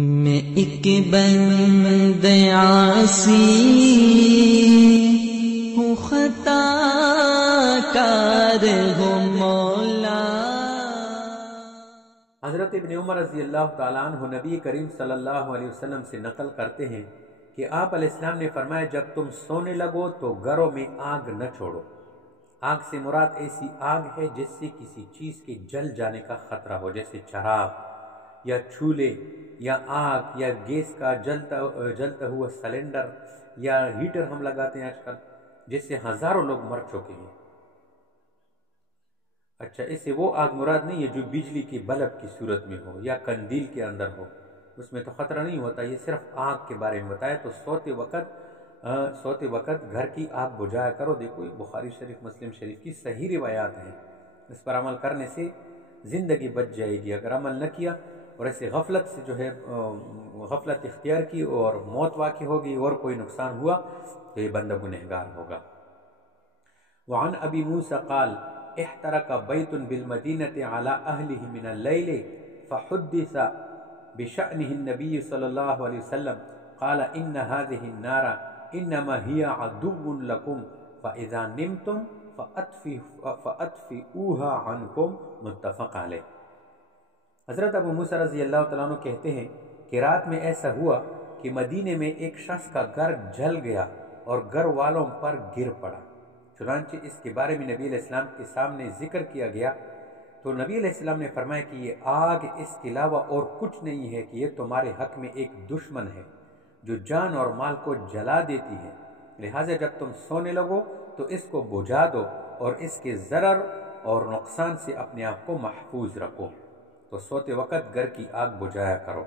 میں ایک بند عاصی ہوں، خطا کار ہوں مولا۔ حضرت ابن عمر رضی اللہ تعالیٰ عنہ نبی کریم صلی اللہ علیہ وسلم سے نقل کرتے ہیں کہ آپ علیہ السلام نے فرمایا، جب تم سونے لگو تو گھروں میں آگ نہ چھوڑو۔ آگ سے مراد ایسی آگ ہے جس سے کسی چیز کے جل جانے کا خطرہ ہو، جیسے چراغ یا چولہے یا آگ یا گیس کا جلتا ہوا سلنڈر یا ہیٹر ہم لگاتے ہیں آج کل، جس سے ہزاروں لوگ مر چکے ہیں۔ اچھا، اس سے وہ آگ مراد نہیں ہے جو بجلی کی بلب کی صورت میں ہو یا قندیل کے اندر ہو، اس میں تو خطرہ نہیں ہوتا، یہ صرف آگ کے بارے میں بتایا۔ تو سوتے وقت گھر کی آگ بجھایا کرو۔ دیکھو، یہ بخاری شریف مسلم شریف کی صحیح روایات ہیں، اس پر عمل کرنے سے زندگی بچ جائے گی۔ اگر عمل نہ کیا اور ایسے غفلت سے غفلت اختیار کی اور موت واقع ہوگی اور کوئی نقصان ہوا تو یہ بندہ گنہگار ہوگا۔ وعن ابی موسیٰ قال احترق بیت بالمدینة على اہلہ من اللیل فحدث بشأنه النبی صلی اللہ علیہ وسلم قال ان هذه النار انما هي عدو لكم فاذا نمتم فاطفئوها عنكم، متفق علیہ۔ حضرت ابو موسیٰ رضی اللہ تعالیٰ عنہ کہتے ہیں کہ رات میں ایسا ہوا کہ مدینے میں ایک شخص کا گھر جل گیا اور گھر والوں پر گر پڑا۔ چنانچہ اس کے بارے میں نبی علیہ السلام کے سامنے ذکر کیا گیا تو نبی علیہ السلام نے فرمایا کہ یہ آگ اس کے علاوہ اور کچھ نہیں ہے کہ یہ تمہارے حق میں ایک دشمن ہے جو جان اور مال کو جلا دیتی ہے، لہٰذا جب تم سونے لگو تو اس کو بجھا دو اور اس کے ضرر اور نقصان سے اپنے آپ کو محفوظ رکھو۔ تو سوتے وقت گھر کی آگ بجھایا کرو۔